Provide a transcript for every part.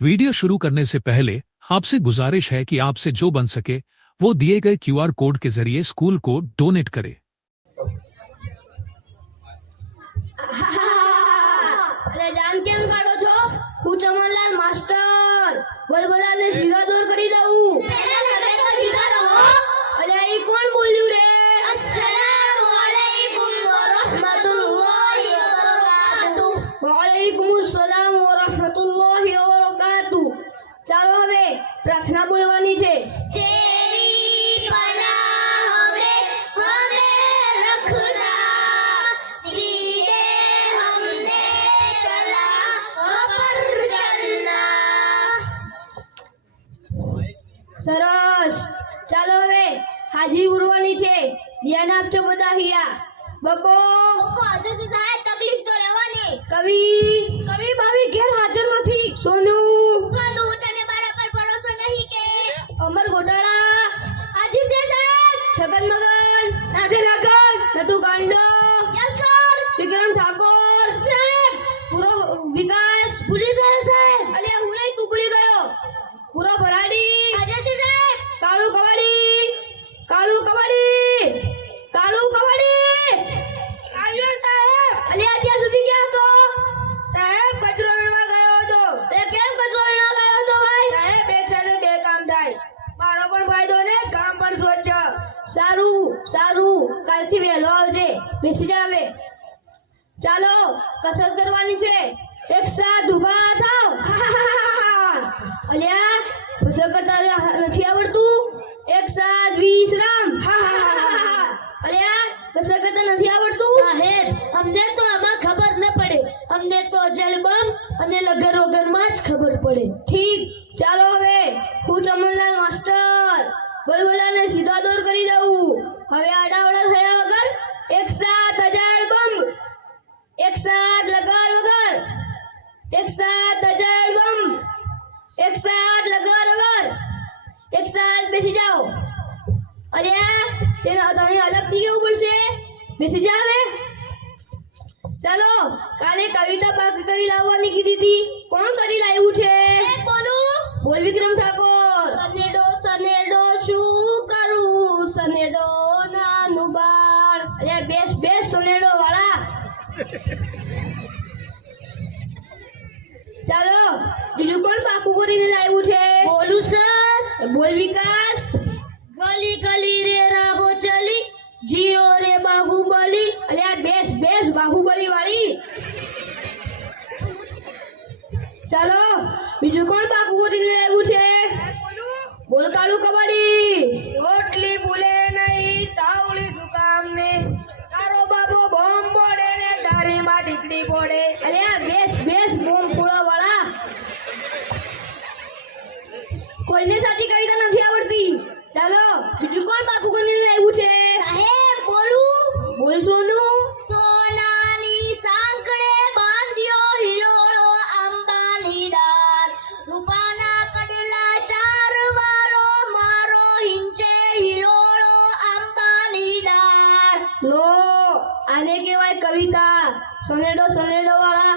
Video शुरू करने से पहले आपसे गुजारिश है कि आपसे जो बन सके वो दिए गए क्यूआर कोड के जरिए स्कूल को डोनेट करें। અરે જાન કેમ કાઢો છો? હું ચમનલાલ માસ્ટર બોલબોલાને સીધા દૂર કરી દઉં. સીધા રહો. અરે ઈ કોણ બોલ્યું રે? અસ્સલામુ અલૈકુમ વ રહમતુલ્લાહિ વ બરકાતુહ. વઅલૈકુમ અસ્સલામ વ રહમતુલ્લાહિ વ બરકાતુહ. ચાલો હવે પ્રાર્થના બોલવાની છે. તેરી પનાહ में हमें रखना, सीधे हमने चला पर चलना. સરસ. ચાલો હવે હાજરી પૂરવાની છે. ધ્યાન આપજો બધા અહીંયા. બકો આજે સાહેબ તકલીફ તો રહેવાની. કવિ ભાભી ઘેર હાજર નથી. સોનુ તને મારા પર ભરોસો નહીં કે? અમર ગોટાળા હાજર છે સાહેબ. છગન મગન સાથે લગન નટુ ગાંડો યસ સર. વિક્રમ ઠાકોર સાહેબ. પૂરો વિકાસ ભૂલી ગયો સાહેબ. અલ્યા હું નહીં તું ભૂલી ગયો. પૂરો ભરાડી હાજર છે સાહેબ. કાળુ કવાડી આવ્યો સાહેબ. અલ્યા અત્યાર સુધી ક્યાં હતો સાહેબ? કચરો વીણવા ગયો હતો. તે કેમ કચરો વીણવા ગયો હતો ભાઈ? સાહેબ એક સાથે બે કામ થાય. મારો પણ ફાયદો ને કામ પણ સ્વચ્છ. સારું કાલથી વહેલો આવજે. બેસી જા હવે. ચાલો કસરત કરવાની છે. એક સાથ ઊભા થાવ. અલ્યા કસરત કરતા નથી આવડતું? એક સાથ વિશ્રામ. અલ્યા કસરત કરતા નથી આવડતું? સાહેબ અમને તો આમાં ખબર ન પડે. અમને તો જળબમ અને લગર વગરમાં જ ખબર પડે. ઠીક. ચાલો હવે હું ચમનલાલ માસ્ટર બોલબોલાને સીધા દોર કરી દઉં. હવે આડાવડા થયા વગર એક સાથ અજાડ બંબ. એક સાથ લગાર વગર. એક સાથ અજાડ બંબ. એક સાથ લગાર વગર. એક સાથ બેસી જાઓ. અલ્યા તને અલગથી કેવું પડશે. બેસી જા હવે. ચાલો કાલે કવિતા પાક કરી લાવવાની કીધી હતી. કોણ કરી લાવ્યું છે? બોલ વિક્રમ ઠાકોર. સનેડો શું કરું? સનેડો નાનું બાળ. અલ્યા બેસ સનેડો વાળા. ચાલો બીજું કોણ પાકું કરીને લાવ્યું છે? બોલું સર. બોલ વિકાસ. ગલી ગલી રે રાહો ચલી, જીઓ રે બાહુબલી. અલ્યા બેસ બાહુબલી વાળી. ચાલો બીજું કોણ પાકું કરીને લાવ્યું છે? બોલ કાળુ કબડ્ડી. રોટલી ભૂલે નહીં તાવળી શું કામ ને, તારો બાબો બોમ્બ ફોડે ને તારી માં ટીકડી ફોડે. અલ્યા બેસ બોમ્બ ફોડો વાળા. કોઈને સાચી કવિતા નથી આવડતી. ચાલો બીજું કોણ પાકું કરીને લાવ્યું છે? સાહેબ બોલ સોનુ. સોનાની સાંકળે બાંધ્યો હિલોળો આંબાની ડાળ, રૂપાના કડલા ચાર વાળો મારો હિંચે હિલોળો આંબાની ડાળ. લો આને કહેવાય કવિતા. સોનેડો વાળા.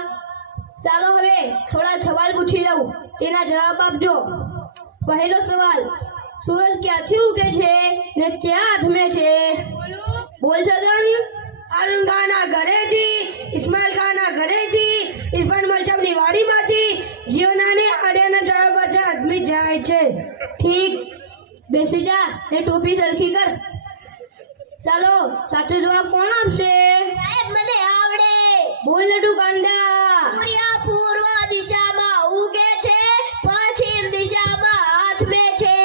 ચાલો હવે થોડા સવાલ પૂછી લઉં, તેના જવાબ આપજો. પહેલો સવાલ, સૂરજ ક્યાંથી ઉગે છે ને ક્યાં આથમે છે? બોલ સગન. અરુણ ખાના ઘરેથી, ઇસ્માઇલ ખાના ઘરેથી, ઇરફાન મલચમની વાડીમાંથી, જીવનાને આડેના જવાબ પાછા આદમી જાય છે. ઠીક. બેસી જા ને ટોપી સરખી કર. ચાલો સાચો જવાબ કોણ આપશે? સાહેબ મને આવડે. બોલ નટુ ગાંડા. સૂર્ય પૂર્વ દિશામાં ઉગે છે, પશ્ચિમ દિશામાં આથમે છે.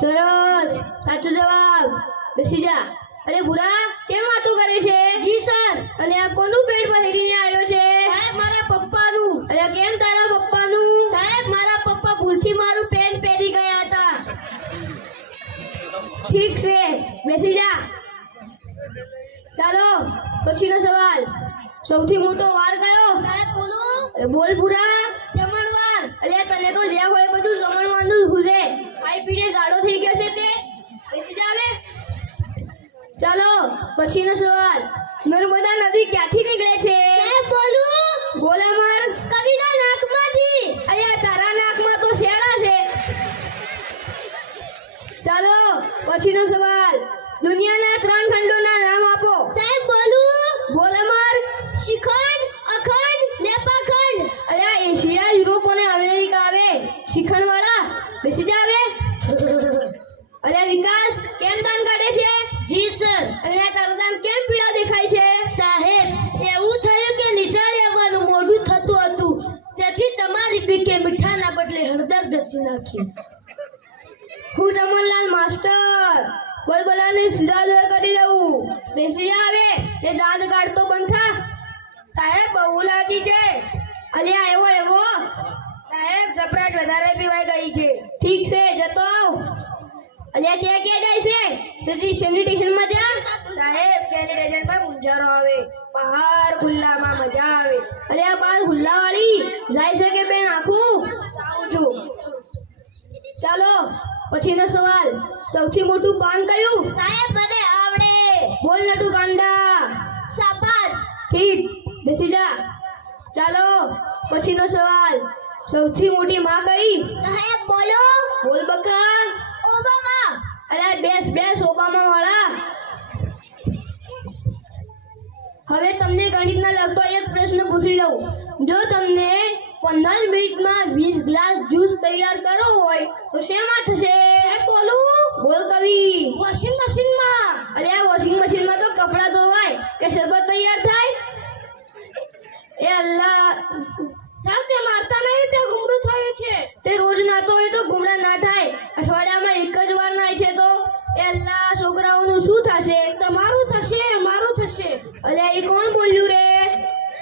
સરસ સાચો જવાબ. બેસી જા. અરે ભૂરા કેમ વાતો કરે છે? જી સર. અને આ કોનું પેન્ટ પહેરીને આવ્યો છે? સાહેબ મારા પપ્પાનું. અરે કેમ તારા પપ્પાનું? સાહેબ મારા પપ્પા ભૂલથી મારું પેન્ટ પહેરી ગયા હતા. ઠીક છે બેસી જા. ચાલો પછીનો સવાલ, સૌથી મોટો વાર કયો? સાહેબ બોલો. અરે બોલ ભૂરા. જમણવાર. અલ્યા તને તો જે હોય બધું જમણવારનું જ હુજે. ખાઈ પીને જાડો થઈ ગયો છે તે. બેસી જા હવે. ચાલો પછીનો સવાલ, નર્મદા નદી ક્યાંથી નીકળે છે? સાહેબ બોલું. બોલ અમર. કવિના નાકમાંથી. અલ્યા તારા નાકમાં પછીનો સવાલ, દુનિયાના 3 ખંડોના નામ આપો. સાહેબ બોલું? બોલ અમર. શિખંડ, અખંડ, નેપાખંડ. અલ્યા એશિયા, યુરોપ અને અમેરિકા આવે શિખંડ વાળા, બેસી જા હવે. અલ્યા વિકાસ, કેમ દાન કાઢે છે? જી સર. અલ્યા તારું દાન કેમ પીળા દેખાય છે? સાહેબ, એવું થયું કે નિશાળે આવવાનું મોડું થતું હતું, તેથી તમારી બીકે મીઠાના બદલે હળદર ઘસી નાખી. હું ચમનલાલ માસ્ટર બોલ બોલાને સીધા દૂર કરી દઉં. બેસી જા હવે, એ દાંત કાઢતો બંધ થા. સાહેબ બહુ લાગી છે. અલ્યા એવો એવો. સાહેબ સપ્રાટ વધારે પીવાઈ ગઈ છે. ઠીક છે, જતો આવ. અલ્યા ત્યાં ક્યાં જાય છે? સજી સેનિટેશનમાં જા. સાહેબ સેનિટેશનમાં મુંજારો આવે, બહાર ખુલ્લામાં મજા આવે. અલ્યા બાર હુલ્લાવાળી જાય છે કે બેન આખું? આવું છું. ચાલો પછીનો સવાલ, સૌથી મોટું પાન કયું? સાહેબ મને આવડે. બોલ નટુ ગાંડા. સાપાત. ઠીક, બેસી જા. ચાલો પછીનો સવાલ, સૌથી મોટી માં કઈ? સાહેબ બોલો? બોલ બકા. ઓબામા. અલ્યા બેસ બેસ, ઓબામા વાળા. હવે તમને ગણિતના લગતો એક પ્રશ્ન પૂછી લઉં. જો તમને 15 મિનિટમાં 20 ગ્લાસ જ્યુસ તૈયાર કરવો હોય તો શેમાં થશે? બોલું? બોલ કવિ. વોશિંગ મશીનમાં. અલ્યા વોશિંગ મશીનમાં તો કપડાં ધોવાય કે શરબત તૈયાર થાય? એ અલ્લાહ, સાહેબ તે મારતા નહીં, તે ગુમડું થયું છે. તે રોજ નાતો હોય તો ગુમડા ના થાય, અઠવાડિયામાં એક જ વાર નાય છે તો? એ અલ્લાહ, છોકરાઓનું શું થશે? તમારું થશે, મારું થશે. અલ્યા એ કોણ બોલ્યું રે?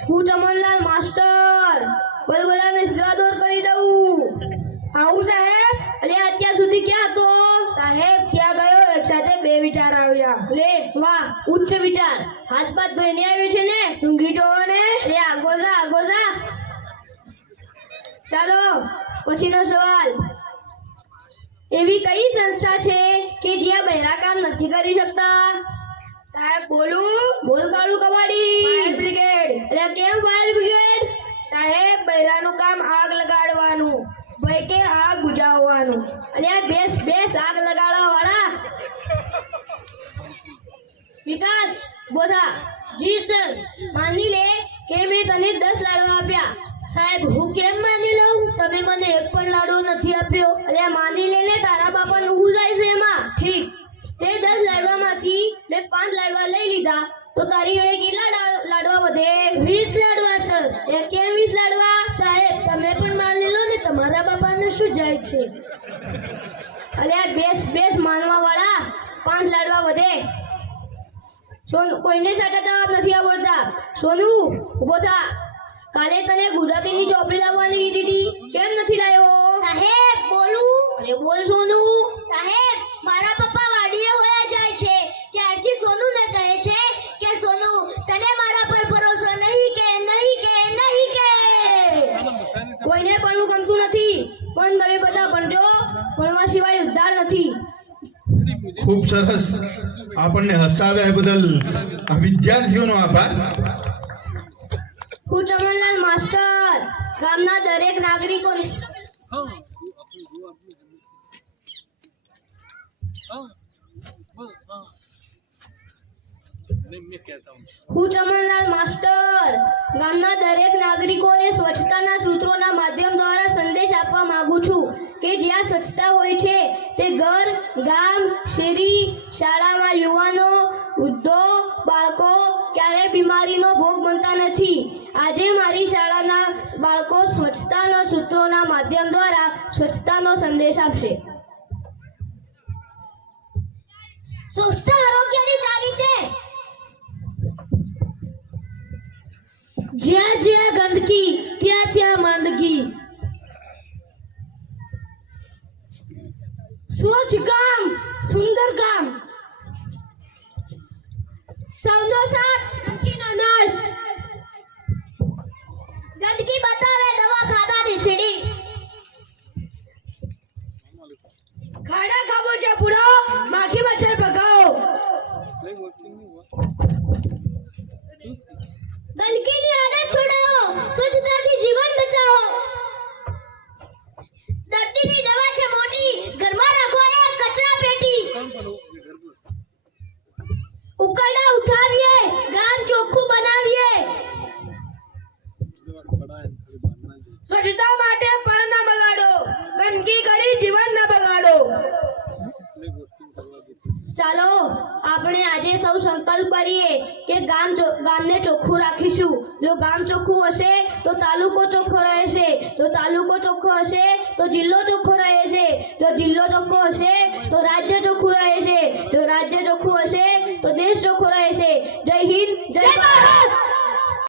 હું ચમનલાલ માસ્ટર બોલ બોલાને સીધા દોર કરી દઉં. આવું સાહેબ? અલ્યા અત્યાર સુધી ક્યાં હતો? સાહેબ ત્યાં ગયો, એક સાથે 2 વિચાર આવ્યા. લે વાહ, ઉચ્ચ વિચાર. હાથ પાથ ધોઈને આવ્યો છે ને? સૂંઘી જોવો ને. લે આગો જા, આગો જા. ચાલો પછીનો સવાલ, એવી કઈ સંસ્થા છે કે જ્યાં બહેરા કામ નથી કરી શકતા? સાહેબ બોલું? બોલ કાળું કબાડી. Fire brigade. એટલે કેમ ફાયર બ્રિગેડ? સાહેબ બૈરાનું કામ આગ લગાડવાનું, ભાઈ કે આગ બુઝાવવાનું. અલ્યા બેસ બેસ, આગ લગાડવા વાળા. વિકાસ બોધા. જી સર. માની લે કે મેં તને 10 લાડવા આપ્યા. સાહેબ હું કેમ માની લઉં? તમે મને એક પણ લાડવો નથી આપ્યો. અલ્યા માની લે ને, તારા બાપાનું શું જાય છે એમાં? ઠીક. તે 10 લાડવામાંથી મેં 5 લાડવા લઈ લીધા તો તારી જોડે કેટલા લાડવા વધે? 20 લાડવા સર. એ કેમ 20 લાડવા? સાહેબ તમે પણ માની લો ને, તમારા બાપાને શું જાય છે? અલ્યા બેસ બેસ, માનવા વાળા. 5 લાડવા વધે. સોનુ, કોઈને સાચા જવાબ નથી આવડતા. સોનુ ઊભો થા. કાલે તને ગુજરાતીની ચોપડી લાવવાની કીધી હતી, કેમ નથી લાવ્યો? સાહેબ બોલું? અરે બોલ સોનુ. સાહેબ મારા પપ્પા વાડીએ હોયા જાય છે, ત્યારથી સોનુને કહે છે કે સોનુ તને મારા પર ભરોસો નહીં કે નહીં કે નહીં કે. કોઈને ભણવું ગમતું નથી, પણ તમે બધા ભણજો. ભણવા સિવાય ઉદ્ધાર નથી. ખૂબ સરસ. આપણને હસાવ્યા એ બદલ આ વિદ્યાર્થીઓનો આભાર. હું ચમનલાલ માસ્ટર ગામના દરેક નાગરિકોને હું ચમનલાલ માસ્ટર ગામના દરેક નાગરિકોને સ્વચ્છતાના સૂત્રોના માધ્યમ દ્વારા સંદેશ આપવા માંગુ છું કે જ્યાં સ્વચ્છતા હોય છે તે ઘર, ગામ, શેરી, શાળામાં યુવાનો, વૃદ્ધો, બાળકો ક્યારેય બીમારીનો ભોગ બનતા નથી. આજે મારી શાળાના બાળકો સ્વચ્છતાના સૂત્રોના માધ્યમ દ્વારા સ્વચ્છતાનો સંદેશ આપશે. સ્વચ્છતા આરોગ્યની ચાવી છે. જ્યાં જ્યાં ગંદકી ત્યાં ત્યાં માંદગી. સ્વચ્છ ગામ, સુંદર ગામ. સૌનો સાથ, ગંદકીનો નાશ. ગંદકી બતાવે દવાખાનાની સીડી. ખાડા ખાબોચિયા પૂરો, માખી મચ્છર ભગાવો. ગંદકીની આદત છોડાવો, સ્વચ્છતાથી જીવન બચાવો. દર્દીની દવા છે મોટી, ઘરમાં રાખો એક કચરા પેટી. ચાલો આપણે આજે સૌ સંકલ્પ કરીએ કે ગામને ચોખ્ખું રાખીશું. જો ગામ ચોખ્ખું હશે તો તાલુકો ચોખ્ખો રહેશે, જો તાલુકો ચોખ્ખો હશે તો જિલ્લો ચોખ્ખો રહેશે, જો જિલ્લો ચોખ્ખો હશે તો રાજ્ય ચોખ્ખું રહેશે.